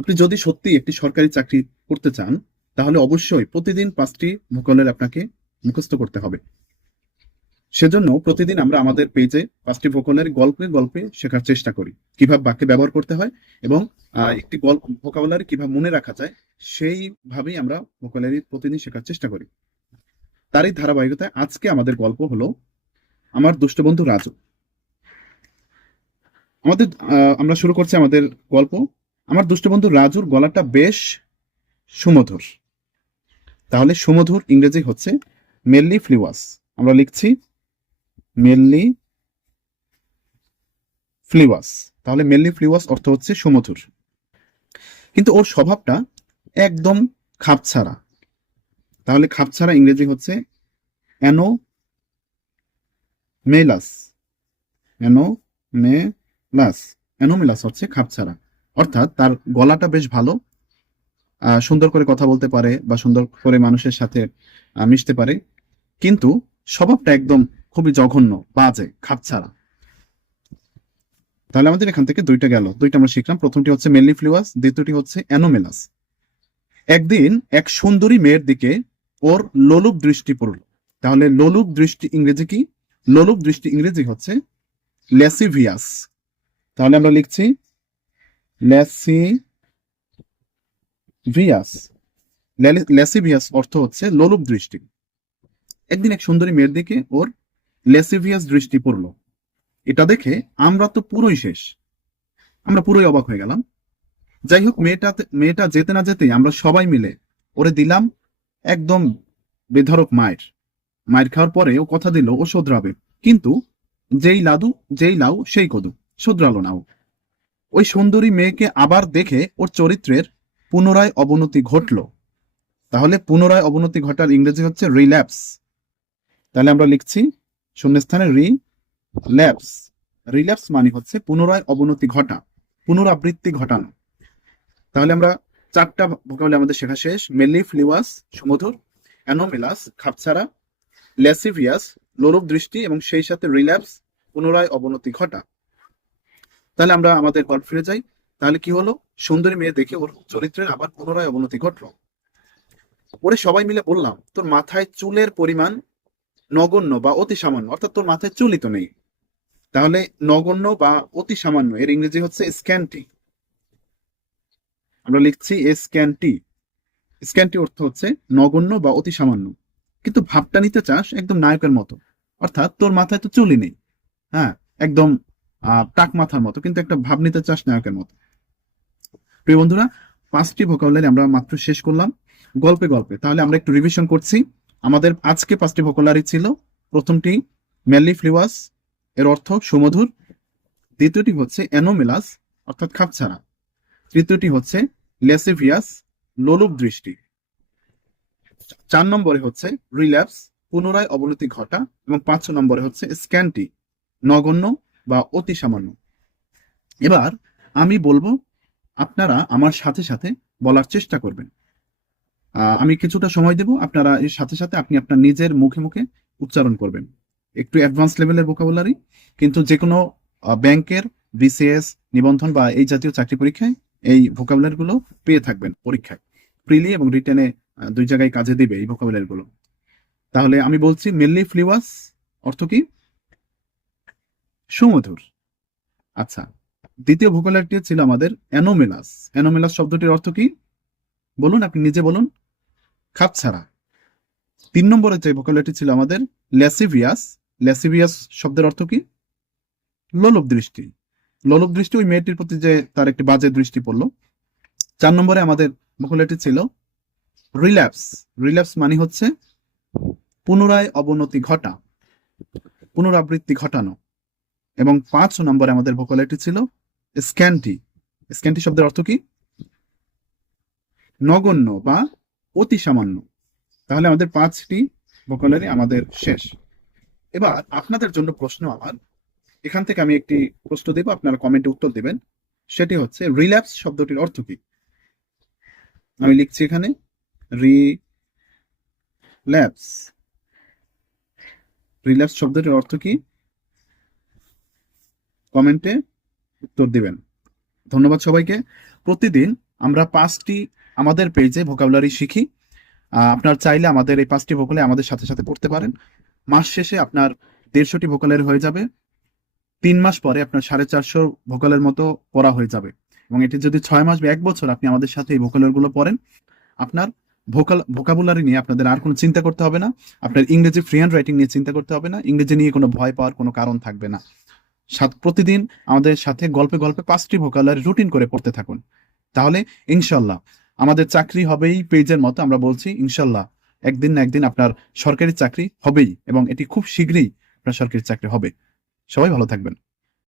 আপনি যদি সত্যি একটি সরকারি চাকরি করতে চান, তাহলে অবশ্যই প্রতিদিন 5টি ভোকাবুলারি আপনাকে মুখস্থ করতে হবে। সেজন্য প্রতিদিন আমরা আমাদের পেজে 5টি ভোকাবুলারি গল্পে গল্পে শেখার চেষ্টা করি। কিভাবে বাক্যে ব্যবহার করতে হয় এবং একটি গল্প ভোকাবুলারি কিভাবে মনে রাখা যায়, সেইভাবেই আমরা ভোকাবুলারি প্রতিদিন শেখার চেষ্টা করি। তারই ধারাবাহিকতায় আজকে আমাদের গল্প হলো আমার দুষ্ট বন্ধু রাজু। আমাদের আমরা শুরু করছি আমাদের গল্প। আমার দুষ্ট বন্ধু রাজুর গলাটা বেশ সুমধুর। তাহলে সুমধুর ইংরেজি হচ্ছে মেল্লি ফ্লিওয়াস। আমরা লিখছি মেল্লি ফ্লিওয়াস। তাহলে মেল্লি ফ্লিওয়াস অর্থ হচ্ছে সুমধুর। কিন্তু ওর স্বভাবটা একদম খাপছাড়া। তাহলে খাপছাড়া ইংরেজি হচ্ছে অ্যানো মেলাস। অ্যানো মেলাস। অ্যানোমেলাস হচ্ছে খাপছাড়া। অর্থাৎ তার গলাটা বেশ ভালো, সুন্দর করে কথা বলতে পারে বা সুন্দর করে মানুষের সাথে মিশতে পারে, কিন্তু স্বভাবটা একদম খুবই জঘন্য, বাজে, খাপছাড়া। তাহলে আমাদের এখান থেকে দুইটা গেল, দুইটা আমরা শিখলাম। প্রথমটি হচ্ছে মেল্লিফ্লুয়াস, দ্বিতীয়টি হচ্ছে অ্যানোমেলাস। একদিন এক সুন্দরী মেয়ের দিকে ওর লোলুপ দৃষ্টি পড়ল। তাহলে লোলুপ দৃষ্টি ইংরেজি কি? লোলুপ দৃষ্টি ইংরেজি হচ্ছে ল্যাসিভিয়াস। তাহলে আমরা লিখছি ল্যাসিভিয়াস। ল্যাসিভিয়াস অর্থ হচ্ছে লোলুপ দৃষ্টি। একদিন এক সুন্দরী মেয়ের দিকে ওর ল্যাসিভিয়াস দৃষ্টি পড়ল। এটা দেখে আমরা তো পুরোই শেষ, আমরা পুরোই অবাক হয়ে গেলাম। যাই হোক, মেয়েটা যেতে না যেতেই আমরা সবাই মিলে ওরে দিলাম একদম বেধড়ক মায়ের। মায়ের খাওয়ার পরে ও কথা দিল ও শোধরাবে, কিন্তু যেই লাউ সেই কদু, শোধরালো না ও। ওই সুন্দরী মেয়েকে আবার দেখে ওর চরিত্রের পুনরায় অবনতি ঘটল। তাহলে পুনরায় অবনতি ঘটার ইংরেজি হচ্ছে রিল্যাপস। তাহলে আমরা লিখছি শূন্যস্থানে রিল্যাপস। রিল্যাপস মানে হচ্ছে পুনরায় অবনতি ঘটা, পুনরাবৃত্তি ঘটানো। তাহলে আমরা 4টা ভোকাবুলারি আমাদের শেখা শেষ। মেলিফ্লুয়াস সুমধুর, অ্যানোমেলাস খাপছাড়া, ল্যাসিভিয়াস লোলুপ দৃষ্টি, এবং সেই সাথে রিল্যাপস পুনরায় অবনতি ঘটা। তাহলে আমরা আমাদের গল্প ফিরে যাই। তাহলে কি হলো? সুন্দরী মেয়ে দেখে ওর চরিত্রের আবার পুনরায় অবনতি ঘটলো। ওরে সবাই মিলে বললাম, তোর মাথায় চুলের পরিমাণ নগণ্য বা অতি সামান্য, অর্থাৎ তোর মাথায় চুলই তো নেই। তাহলে নগণ্য বা অতি সামান্য এর ইংরেজি হচ্ছে স্ক্যান্টি। আমরা লিখছি স্ক্যান্টি। স্ক্যান্টি অর্থ হচ্ছে নগণ্য বা অতি সামান্য, কিন্তু ভাবটা নিতে চাস একদম নায়কের মতো। অর্থাৎ তোর মাথায় তো চুলই নেই, হ্যাঁ, একদম টাক মাথার মতো, কিন্তু একটা ভাব নিতে চাস নায়কের মতো। প্রিয় বন্ধুরা, 5টি ভোকাবুলারি আমরা মাত্র শেষ করলাম গল্পে গল্পে। তাহলে আমরা একটু রিভিশন করছি। আমাদের আজকে 5টি ভোকাবুলারি ছিল। প্রথমটি মেলিফ্লুয়াস, এর অর্থ সুমধুর। দ্বিতীয়টি হচ্ছে অ্যানোমেলাস, অর্থাৎ খাপছাড়া। তৃতীয়টি হচ্ছে ল্যাসিভিয়াস, লোলুপ দৃষ্টি। 4 নম্বরে হচ্ছে রিল্যাপস, পুনরায় অবনতি ঘটা, এবং 5 নম্বরে হচ্ছে স্ক্যান্টি, নগণ্য বা অতি সামান্য। এবার আমি বলবো, আপনারা আমার সাথে সাথে বলার চেষ্টা করবেন। আমি কিছুটা সময় দেব, আপনারা এর সাথে সাথে আপনি আপনার নিজের মুখে মুখে উচ্চারণ করবেন। একটু অ্যাডভান্স লেভেলের ভোকাবুলারি, কিন্তু যে কোনো ব্যাংকের, বিসিএস, নিবন্ধন বা এই জাতীয় চাকরি পরীক্ষায় এই ভোকাবুলারি গুলো পেয়ে থাকবেন পরীক্ষায়। প্রিলি এবং রিটেনে 2 জায়গায় কাজে দিবে এই ভোকাবুলারি গুলো। তাহলে আমি বলছি, মেলিফ্লুয়াস অর্থ কি? সুমধুর। আচ্ছা, দ্বিতীয় ভোকাবুলারিটি ছিল আমাদের অ্যানোমেলাস। অ্যানোমেলাস শব্দটির অর্থ কি? বলুন, আপনি নিজে বলুন। খাপছাড়া। 3 নম্বরে যে ভোকাবুলারিটি ছিল আমাদের ল্যাসিভিয়াস। ল্যাসিভিয়াস শব্দের অর্থ কি? লোলুপ দৃষ্টি। লোলুপ দৃষ্টি, ওই মেয়েটির প্রতি যে তার একটি বাজে দৃষ্টি পড়লো। 4 নম্বরে আমাদের ভোকাবুলারিটি ছিল রিল্যাপস। রিল্যাপস মানে হচ্ছে পুনরায় অবনতি ঘটা, পুনরাবৃত্তি ঘটানো। এবং 5 নম্বরে আমাদের ভোকাবুলারিটি ছিল স্ক্যান্টি। স্ক্যান্টি শব্দের অর্থ কি? নগণ্য বা অতি সামান্য। তাহলে আমাদের 5টি ভোকাবুলারি আমাদের শেষ। এবার আপনাদের জন্য প্রশ্ন আমার, এখান থেকে আমি একটি প্রশ্ন দেব, আপনারা কমেন্টে উত্তর দেবেন। সেটি হচ্ছে, রিল্যাপস শব্দটির অর্থ কি? আমি লিখছি এখানে রিল্যাপস। রিল্যাপস শব্দটির অর্থ কি? কমেন্টে উত্তর দিবেন। ধন্যবাদ সবাইকে। প্রতিদিন আমরা 5টি আমাদের পেজে ভোকাবুলারি শিখি। আপনার চাইলে আমাদের এই 5টি ভোকালে আমাদের সাথে সাথে পড়তে পারেন। মাস শেষে আপনার 150টি ভোকালের হয়ে যাবে। 3 মাস পরে আপনার 450 ভোকালের মতো পড়া হয়ে যাবে। এবং এটি যদি 6 মাস বা 1 বছর আপনি আমাদের সাথে এই ভোকালের গুলো পড়েন, আপনার ভোকাবুলারি নিয়ে আপনাদের আর কোনো চিন্তা করতে হবে না। আপনার ইংরেজি ফ্রি হ্যান্ড রাইটিং নিয়ে চিন্তা করতে হবে না। ইংরেজি নিয়ে কোনো ভয় পাওয়ার কোনো কারণ থাকবে না। প্রতিদিন আমাদের সাথে গল্পে গল্পে 5টি ভোকাবুলারি রুটিন করে পড়তে থাকুন। তাহলে ইনশাল্লাহ আমাদের চাকরি হবেই পেজের মতো। আমরা বলছি ইনশাল্লাহ একদিন না একদিন আপনার সরকারি চাকরি হবেই, এবং এটি খুব শীঘ্রই আপনার সরকারি চাকরি হবে। সবাই ভালো থাকবেন।